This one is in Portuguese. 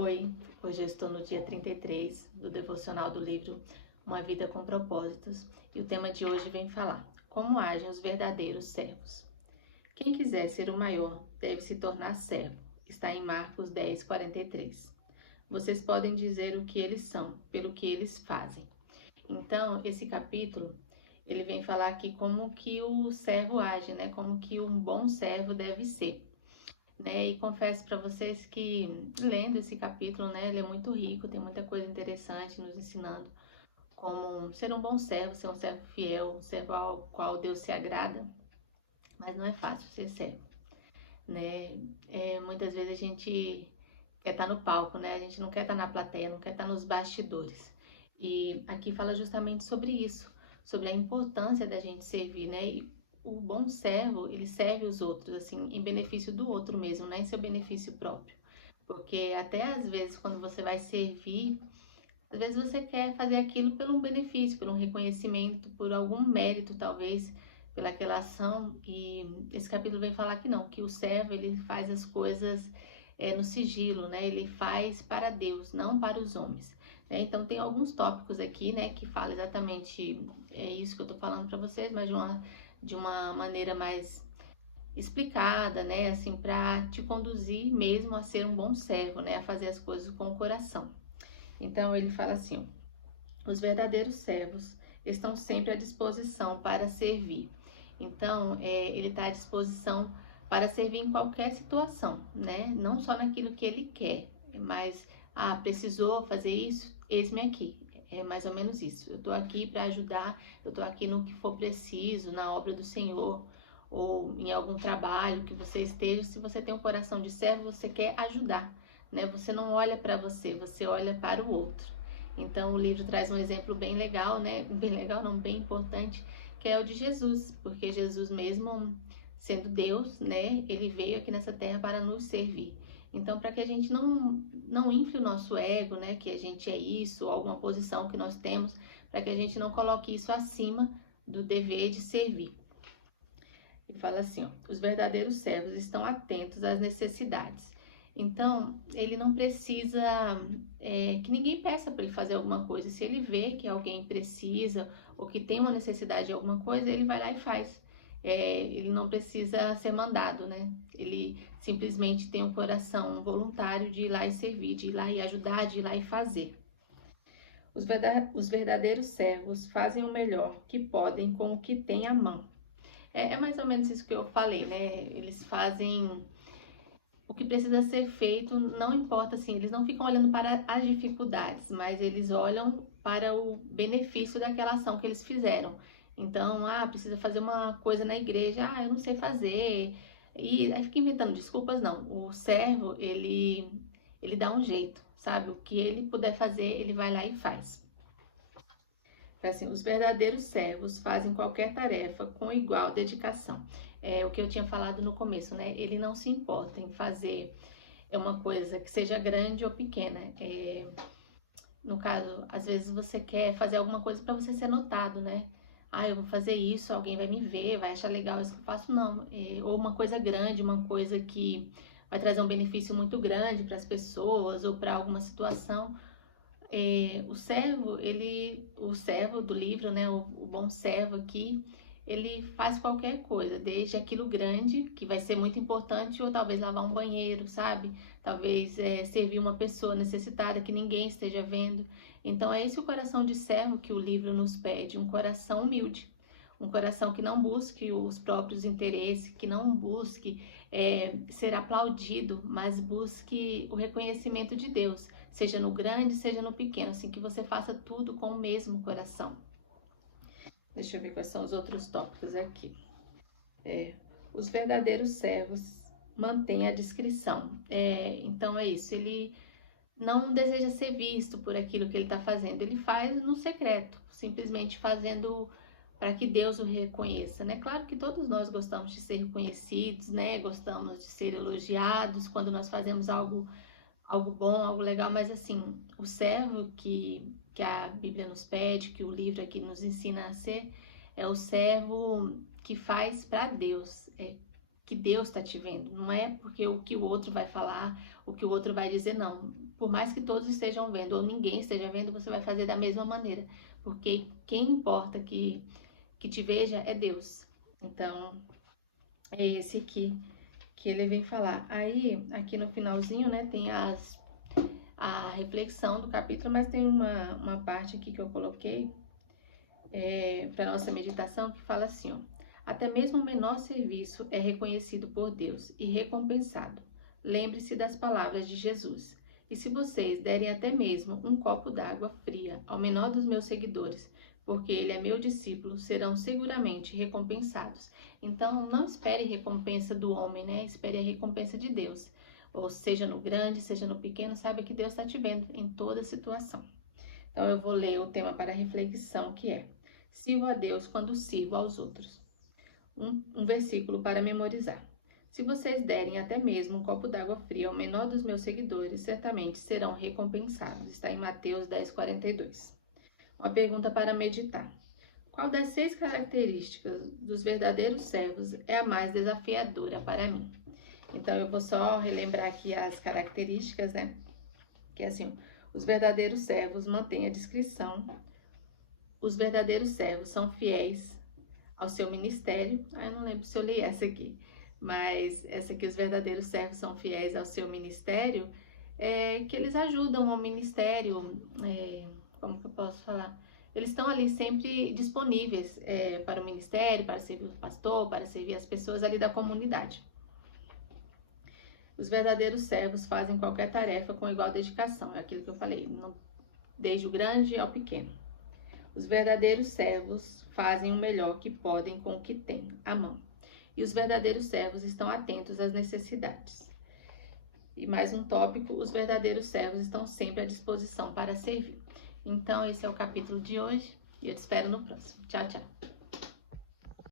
Oi, hoje eu estou no dia 33 do devocional do livro Uma Vida com Propósitos e o tema de hoje vem falar como agem os verdadeiros servos. Quem quiser ser o maior deve se tornar servo, está em Marcos 10:43. Vocês podem dizer o que eles são, pelo que eles fazem. Então, esse capítulo, ele vem falar aqui como que o servo age, né? Como que um bom servo deve ser. Né? E confesso para vocês que lendo esse capítulo, né, ele é muito rico, tem muita coisa interessante nos ensinando como ser um bom servo, ser um servo fiel, um servo ao qual Deus se agrada, mas não é fácil ser servo, né? Muitas vezes a gente quer estar no palco, né? A gente não quer estar na plateia, não quer estar nos bastidores. E aqui fala justamente sobre isso, sobre a importância da gente servir, né? E o bom servo, ele serve os outros, assim, em benefício do outro mesmo, não é em seu benefício próprio. Porque até às vezes, quando você vai servir, às vezes você quer fazer aquilo por um benefício, por um reconhecimento, por algum mérito, talvez, pelaquela ação. E esse capítulo vem falar que não, que o servo, ele faz as coisas no sigilo, né? Ele faz para Deus, não para os homens. Né? Então, tem alguns tópicos aqui, né, que fala exatamente isso que eu tô falando para vocês, mas de uma maneira mais explicada, né, assim, para te conduzir mesmo a ser um bom servo, né, a fazer as coisas com o coração. Então, ele fala assim, ó, os verdadeiros servos estão sempre à disposição para servir. Então, ele está à disposição para servir em qualquer situação, né? Não só naquilo que ele quer, mas, precisou fazer isso? Eis-me aqui. É mais ou menos isso. Eu estou aqui para ajudar, eu estou aqui no que for preciso, na obra do Senhor, ou em algum trabalho que você esteja. Se você tem um coração de servo, você quer ajudar, né? Você não olha para você, você olha para o outro. Então o livro traz um exemplo bem legal, né? Bem legal, não, bem importante, que é o de Jesus, porque Jesus mesmo sendo Deus, né? Ele veio aqui nessa terra para nos servir. Então, para que a gente não infle o nosso ego, né? Que a gente é isso, ou alguma posição que nós temos, para que a gente não coloque isso acima do dever de servir. Ele fala assim, ó, os verdadeiros servos estão atentos às necessidades. Então, ele não precisa que ninguém peça para ele fazer alguma coisa. Se ele vê que alguém precisa ou que tem uma necessidade de alguma coisa, ele vai lá e faz. Ele não precisa ser mandado, né? Ele simplesmente tem um coração voluntário de ir lá e servir, de ir lá e ajudar, de ir lá e fazer. Os verdadeiros servos fazem o melhor que podem com o que têm à mão. É mais ou menos isso que eu falei, né? Eles fazem o que precisa ser feito, não importa assim, eles não ficam olhando para as dificuldades, mas eles olham para o benefício daquela ação que eles fizeram. Então, precisa fazer uma coisa na igreja, eu não sei fazer. E aí fica inventando desculpas, não. O servo, ele dá um jeito, sabe? O que ele puder fazer, ele vai lá e faz. Assim, os verdadeiros servos fazem qualquer tarefa com igual dedicação. É o que eu tinha falado no começo, né? Ele não se importa em fazer uma coisa que seja grande ou pequena. No caso, às vezes você quer fazer alguma coisa para você ser notado, né? Eu vou fazer isso, alguém vai me ver, vai achar legal isso que eu faço. Não. Ou uma coisa grande, uma coisa que vai trazer um benefício muito grande para as pessoas ou para alguma situação. O servo do livro, né, o bom servo aqui, ele faz qualquer coisa, desde aquilo grande, que vai ser muito importante, ou talvez lavar um banheiro, sabe? Talvez servir uma pessoa necessitada que ninguém esteja vendo. Então é esse o coração de servo que o livro nos pede, um coração humilde. Um coração que não busque os próprios interesses, que não busque ser aplaudido, mas busque o reconhecimento de Deus, seja no grande, seja no pequeno, assim que você faça tudo com o mesmo coração. Deixa eu ver quais são os outros tópicos aqui. Os verdadeiros servos mantêm a discrição. Então é isso, ele não deseja ser visto por aquilo que ele está fazendo, ele faz no secreto, simplesmente fazendo para que Deus o reconheça, né? Claro que todos nós gostamos de ser reconhecidos, né? Gostamos de ser elogiados quando nós fazemos algo bom, algo legal, mas assim, o servo que a Bíblia nos pede, que o livro aqui nos ensina a ser, é o servo que faz para Deus, que Deus está te vendo, não é porque o que o outro vai falar, o que o outro vai dizer, não. Por mais que todos estejam vendo ou ninguém esteja vendo, você vai fazer da mesma maneira, porque quem importa que te veja é Deus. Então, é esse aqui que ele vem falar. Aí, aqui no finalzinho, né, tem a reflexão do capítulo, mas tem uma parte aqui que eu coloquei para nossa meditação que fala assim, ó: até mesmo o menor serviço é reconhecido por Deus e recompensado. Lembre-se das palavras de Jesus. E se vocês derem até mesmo um copo d'água fria ao menor dos meus seguidores, porque ele é meu discípulo, serão seguramente recompensados. Então, não espere recompensa do homem, né? Espere a recompensa de Deus. Ou seja no grande, seja no pequeno, saiba que Deus está te vendo em toda situação. Então, eu vou ler o tema para reflexão, que é: sirvo a Deus quando sirvo aos outros. Um versículo para memorizar. Se vocês derem até mesmo um copo d'água fria ao menor dos meus seguidores, certamente serão recompensados. Está em Mateus 10:42. Uma pergunta para meditar. Qual das 6 características dos verdadeiros servos é a mais desafiadora para mim? Então, eu vou só relembrar aqui as características, né? Que é assim: os verdadeiros servos mantêm a discrição. Os verdadeiros servos são fiéis ao seu ministério. Eu não lembro se eu li essa aqui, mas essa aqui, os verdadeiros servos são fiéis ao seu ministério, que eles ajudam ao ministério, como que eu posso falar? Eles estão ali sempre disponíveis para o ministério, para servir o pastor, para servir as pessoas ali da comunidade. Os verdadeiros servos fazem qualquer tarefa com igual dedicação, é aquilo que eu falei, desde o grande ao pequeno. Os verdadeiros servos fazem o melhor que podem com o que têm à mão. E os verdadeiros servos estão atentos às necessidades. E mais um tópico: os verdadeiros servos estão sempre à disposição para servir. Então, esse é o capítulo de hoje e eu te espero no próximo. Tchau, tchau!